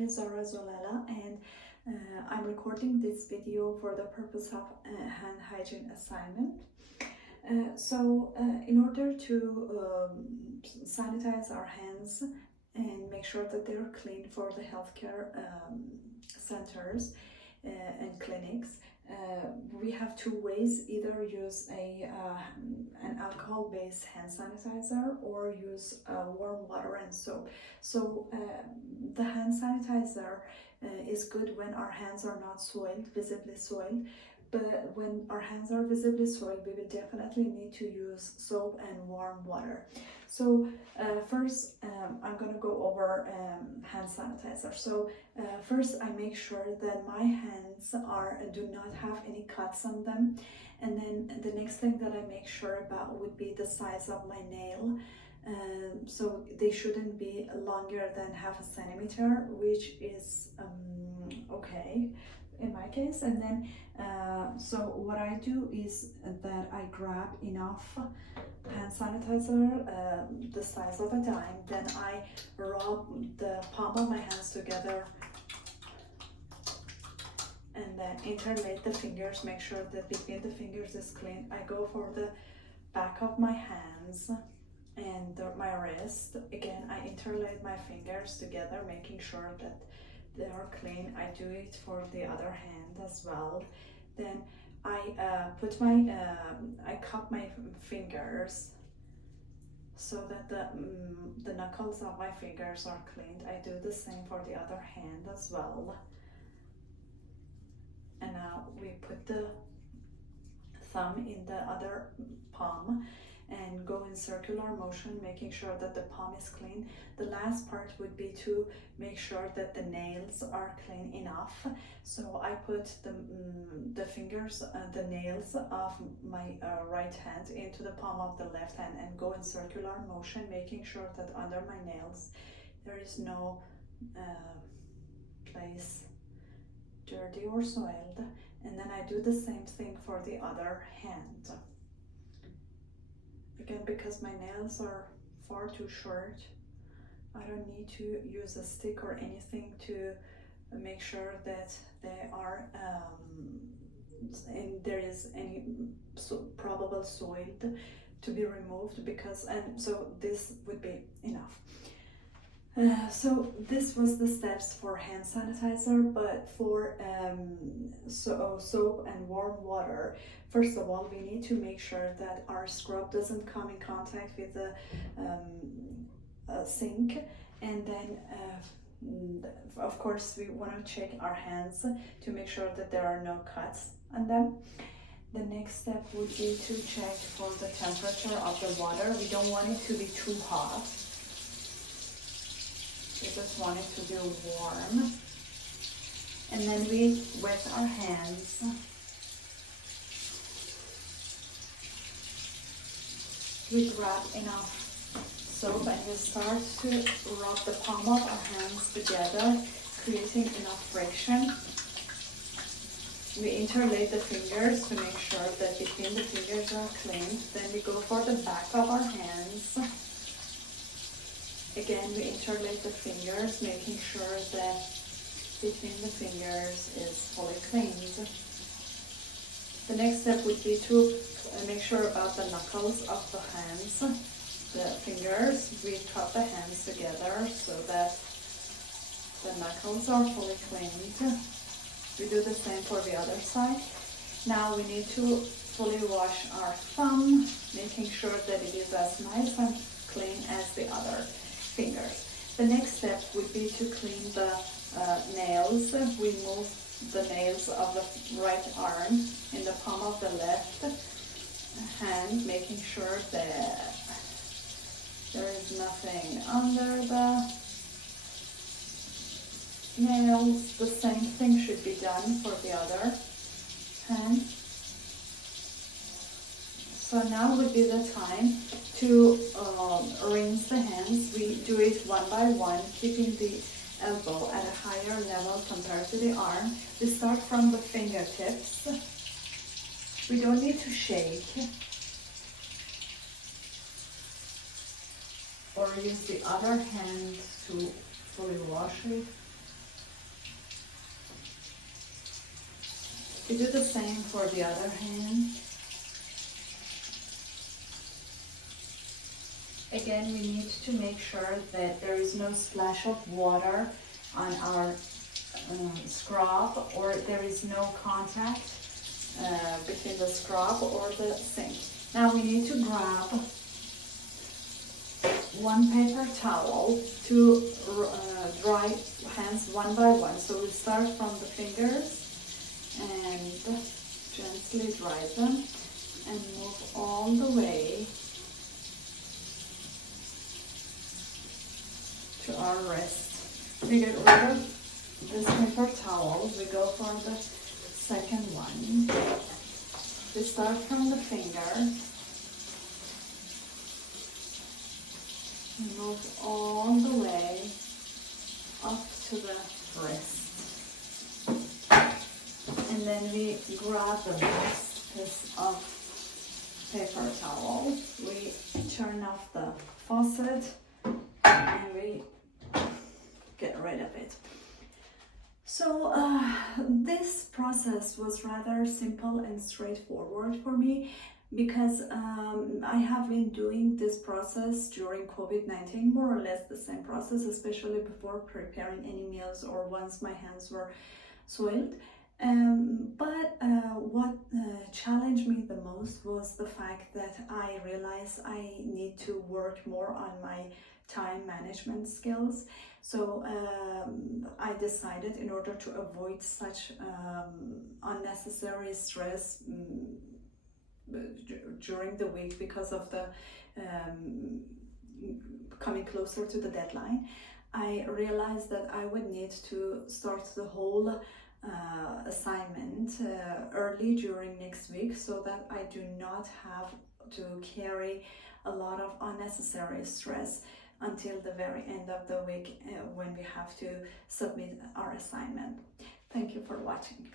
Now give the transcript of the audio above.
name is Zara Zolela, and I'm recording this video for the purpose of hand hygiene assignment. In order to sanitize our hands and make sure that they're clean for the healthcare centers and clinics, we have two ways: either use an alcohol-based hand sanitizer or use warm water and soap. The hand sanitizer is good when our hands are not soiled, visibly soiled. But when our hands are visibly soiled, we will definitely need to use soap and warm water. First, I'm going to go over hand sanitizer. First, I make sure that my hands do not have any cuts on them. And then the next thing that I make sure about would be the size of my nail. So they shouldn't be longer than 1/2 centimeter, which is okay in my case. And then so what I do is that I grab enough hand sanitizer, the size of a dime, then I rub the palm of my hands together and then interlace the fingers, make sure that between the fingers is clean. I go for the back of my hands and my wrist. Again, I interlace my fingers together, making sure that they are clean. I do it for the other hand as well. Then I I cup my fingers so that the knuckles of my fingers are cleaned. I do the same for the other hand as well. And now we put the thumb in the other palm and go in circular motion, making sure that the palm is clean. The last part would be to make sure that the nails are clean enough. So I put the fingers, the nails of my right hand into the palm of the left hand and go in circular motion, making sure that under my nails there is no place dirty or soiled. And then I do the same thing for the other hand. Again, because my nails are far too short, I don't need to use a stick or anything to make sure that they are and there is any probable soil to be removed, so this would be enough. So this was the steps for hand sanitizer, but for soap and warm water, first of all, we need to make sure that our scrub doesn't come in contact with the sink. And then of course we want to check our hands to make sure that there are no cuts on them. The next step would be to check for the temperature of the water. We don't want it to be too hot. We just want it to be warm. And then we wet our hands. We grab enough soap and we start to rub the palm of our hands together, creating enough friction. We interlace the fingers to make sure that between the fingers are clean. Then we go for the back of our hands. Again, we interlace the fingers, making sure that between the fingers is fully cleaned. The next step would be to make sure about the knuckles of the hands, the fingers. We cup the hands together so that the knuckles are fully cleaned. We do the same for the other side. Now we need to fully wash our thumb, making sure that it is as nice and clean as the other fingers. The next step would be to clean the nails. We move the nails of the right arm in the palm of the left hand, making sure that there is nothing under the nails. The same thing should be done for the other hand. So now would be the time to rinse the hands. We do it one by one, keeping the elbow at a higher level compared to the arm. We start from the fingertips. We don't need to shake or use the other hand to fully wash it. We do the same for the other hand. Again, we need to make sure that there is no splash of water on our scrub, or there is no contact between the scrub or the sink. Now we need to grab one paper towel to dry hands one by one. So we'll start from the fingers and gently dry them and move all the way to our wrist. We get rid of this paper towel. We go for the second one. We start from the finger and move all the way up to the wrist. And then we grab the next piece of paper towel. We turn off the faucet and we get rid of it. So this process was rather simple and straightforward for me, because I have been doing this process during COVID-19, more or less the same process, especially before preparing any meals or once my hands were soiled. But what challenged me the most was the fact that I realized I need to work more on my time management skills. So I decided, in order to avoid such unnecessary stress during the week because of the coming closer to the deadline, I realized that I would need to start the whole assignment early during next week, so that I do not have to carry a lot of unnecessary stress until the very end of the week when we have to submit our assignment. Thank you for watching.